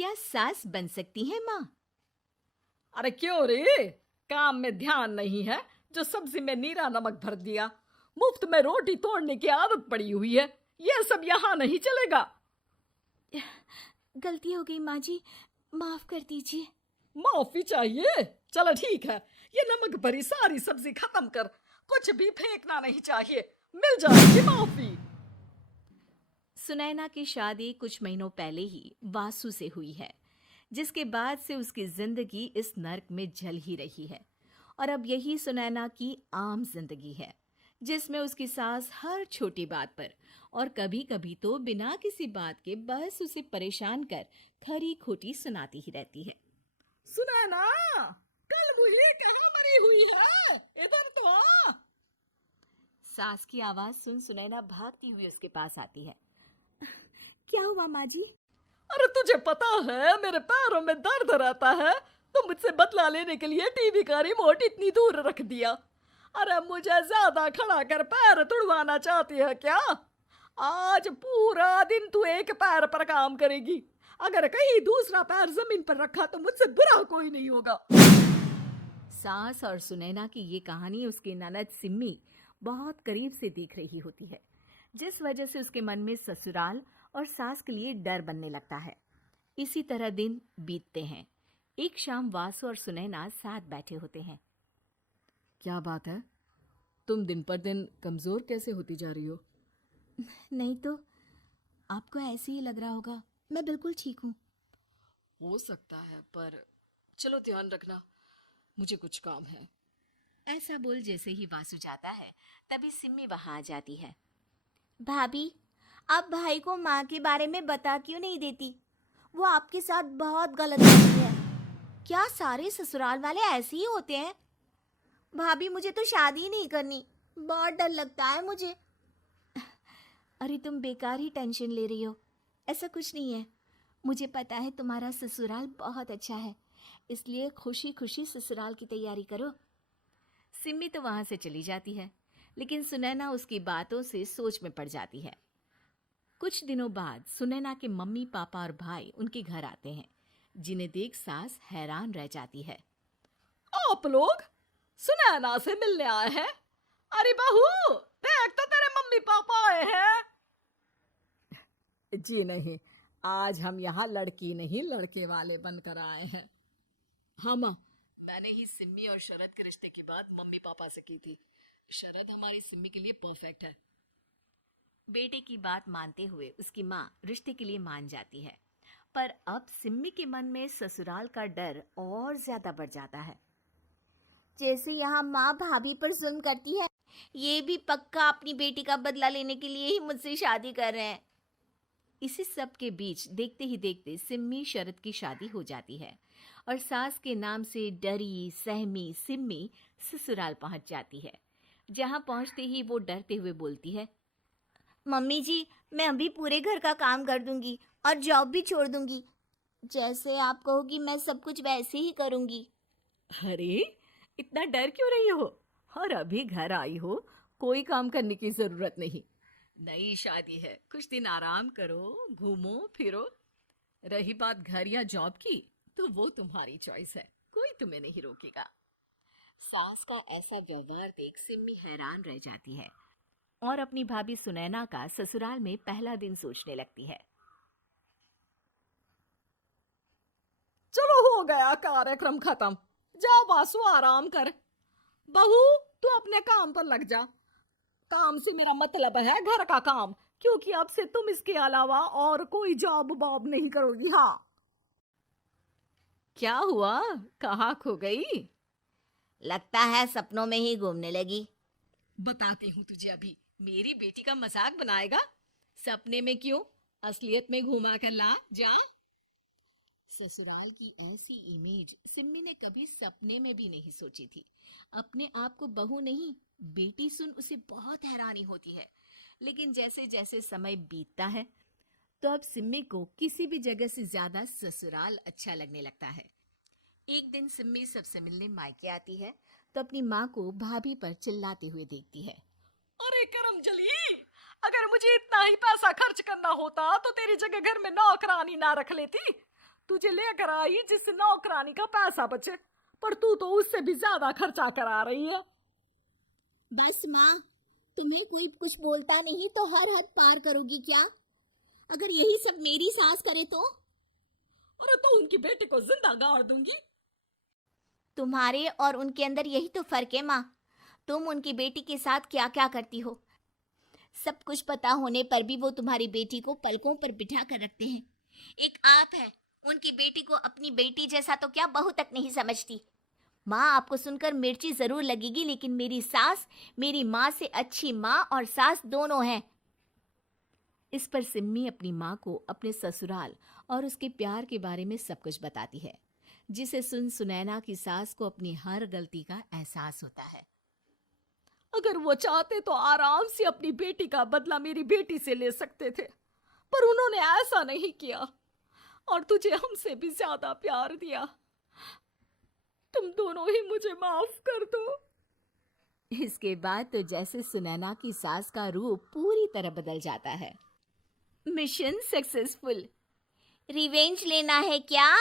क्या सास बन सकती है माँ? अरे क्यों रे, काम में ध्यान नहीं है जो सब्जी में नीरा नमक भर दिया। मुफ्त में रोटी तोड़ने की आदत पड़ी हुई है। यह सब यहाँ नहीं चलेगा। गलती हो गई माँ जी, माफ कर दीजिए। माफी चाहिए? चलो ठीक है, ये नमक भरी सारी सब्जी खत्म कर। कुछ भी फेंकना नहीं चाहिए, मिल जाएगी माफी। सुनैना की शादी कुछ महीनों पहले ही वासु से हुई है, जिसके बाद से उसकी जिंदगी इस नर्क में जल ही रही है। और अब यही सुनैना की आम जिंदगी है, जिसमें उसकी सास हर छोटी बात पर और कभी कभी तो बिना किसी बात के बस उसे परेशान कर खरी खोटी सुनाती ही रहती है। सुना ना, कल मुही कहाँ मरी हुई है, इधर तो आ। सास की आवाज सुन सुनैना भागती हुई उसके पास आती है। क्या हुआ माँ जी? अरे तुझे पता है मेरे पैरों में दर्द रहता है, तो मुझसे बदला लेने के लिए टीवी का रिमोट इतनी दूर रख दिया। अरे मुझे ज्यादा खड़ा कर पैर तुड़वाना चाहती है क्या? आज पूरा दिन तू एक पैर पर काम करेगी। अगर कहीं दूसरा पैर जमीन पर रखा तो मुझसे बुरा कोई नहीं होगा। सास और सुनैना की ये कहानी उसकी ननद सिम्मी बहुत करीब से देख रही होती है, जिस वजह से उसके मन में ससुराल और सास के लिए डर बनने लगता है। इसी तरह दिन बीतते हैं। एक शाम वासु और सुनैना साथ बैठे होते हैं। क्या बात है, तुम दिन पर दिन कमजोर कैसे होती जा रही हो? नहीं तो, आपको ऐसे ही लग रहा होगा, मैं बिल्कुल ठीक हूँ। हो सकता है, पर चलो ध्यान रखना, मुझे कुछ काम है। ऐसा बोल जैसे ही वासु जाता है, तभी सिम्मी वहां आ जाती है। भाभी, आप भाई को माँ के बारे में बता क्यों नहीं देती? वो आपके साथ बहुत गलत करती है। क्या सारे ससुराल वाले ऐसे ही होते हैं? भाभी, मुझे तो शादी नहीं करनी, बहुत डर लगता है मुझे। अरे तुम बेकार ही टेंशन ले रही हो, ऐसा कुछ नहीं है। मुझे पता है तुम्हारा ससुराल बहुत अच्छा है, इसलिए खुशी खुशी ससुराल की तैयारी करो। सिम्मी तो वहां से चली जाती है, लेकिन सुनैना उसकी बातों से सोच में पड़ जाती है। कुछ दिनों बाद सुनैना के मम्मी पापा और भाई उनके घर आते हैं, जिन्हें देख सास हैरान रह जाती है। आप लोग सुनैना से मिलने आए हैं? अरे बहू, देख तो तेरे मम्मी पापा आए हैं। जी नहीं, आज हम यहाँ लड़की नहीं लड़के वाले बनकर आए हैं। हाँ माँ, मैंने ही सिम्मी और शरद के रिश्ते की बात मम्मी पापा से की थी। शरद हमारी सिम्मी के लिए परफेक्ट है। बेटे की बात मानते हुए उसकी माँ रिश्ते के लिए मान जाती है, पर अब सिम्मी के मन में ससुराल का डर और ज्यादा बढ़ जाता है। जैसे यहाँ माँ भाभी पर जुल्म करती है, ये भी पक्का अपनी बेटी का बदला लेने के लिए ही मुझसे शादी कर रहे हैं। इसी सब के बीच देखते ही देखते सिम्मी शरद की शादी हो जाती है और सास के नाम से डरी सहमी सिम्मी ससुराल पहुंच जाती है। जहां पहुंचते ही वो डरते हुए बोलती है, मम्मी जी, मैं अभी पूरे घर का काम कर दूंगी और जॉब भी छोड़ दूंगी। जैसे आप कहोगी मैं सब कुछ वैसे ही करूंगी। अरे, इतना डर क्यों रही हो? और अभी घर आई हो, कोई काम करने की जरूरत नहीं। नई शादी है, कुछ दिन आराम करो, घूमो फिरो। रही बात घर या जॉब की, तो वो तुम्हारी चॉइस है, कोई तुम्हें नहीं रोकेगा। सास का ऐसा व्यवहार देख सिम्मी हैरान रह जाती है और अपनी भाभी सुनैना का ससुराल में पहला दिन सोचने लगती है। चलो हो गया कार्यक्रम खत्म, जा वासु आराम कर। बहू, तू अपने काम पर लग जा। काम से मेरा मतलब है घर का काम, क्योंकि अब से तुम इसके अलावा और कोई जॉब बॉब नहीं करोगी। हाँ। क्या हुआ, कहाँ खो गई? लगता है सपनों में ही घूमने लगी। बताती हूँ तुझे अभी। मेरी बेटी का मजाक बनाएगा? सपने में क्यों, असलियत में घुमा कर ला जा। ससुराल की ऐसी इमेज सिम्मी ने कभी सपने में भी नहीं सोची थी। अपने आप को बहू नहीं, बेटी सुन उसे बहुत हैरानी होती है। लेकिन जैसे जैसे समय बीतता है, तो अब सिम्मी को किसी भी जगह से ज्यादा ससुराल अच्छा लगने लगता है। एक दिन सिम्मी सबसे मिलने मायके आती है, तो अपनी माँ को भाभी पर चिल्लाते हुए देखती है। अरे करमजली, अगर मुझे इतना ही पैसा खर्च करना होता तो तेरी जगह घर में नौकरानी ना रख लेती। तुझे लेकर आई जिससे नौकरानी का पैसा बचे, पर तू तो उससे भी ज्यादा खर्चा करा रही है। बस माँ, तुम्हें कोई कुछ बोलता नहीं तो हर हद पार करोगी क्या? अगर यही सब मेरी सास करे तो? अरे तो उनकी बेटी को जिंदा गाड़ दूंगी। तुम्हारे और उनके अंदर यही तो फर्क है माँ। तुम उनकी बेटी के साथ क्या क्या करती हो, सब कुछ पता होने पर भी वो तुम्हारी बेटी को पलकों पर बिठा कर रखते हैं। एक आप है, उनकी बेटी को अपनी बेटी जैसा तो क्या बहू तक नहीं समझती। माँ, आपको सुनकर मिर्ची जरूर लगेगी, लेकिन मेरी सास मेरी माँ से अच्छी माँ और सास दोनों हैं। इस पर सिम्मी अपनी माँ को अपने ससुराल और उसके प्यार के बारे में सब कुछ बताती है, जिसे सुन सुनैना की सास को अपनी हर गलती का एहसास होता है। अगर वो चाहते तो आराम से अपनी बेटी का बदला मेरी बेटी से ले सकते थे, पर उन्होंने ऐसा नहीं किया और तुझे हमसे भी ज्यादा प्यार दिया। तुम दोनों ही मुझे माफ कर दो। इसके बाद तो जैसे सुनैना की सास का रूप पूरी तरह बदल जाता है। Mission successful. रिवेंज लेना है क्या?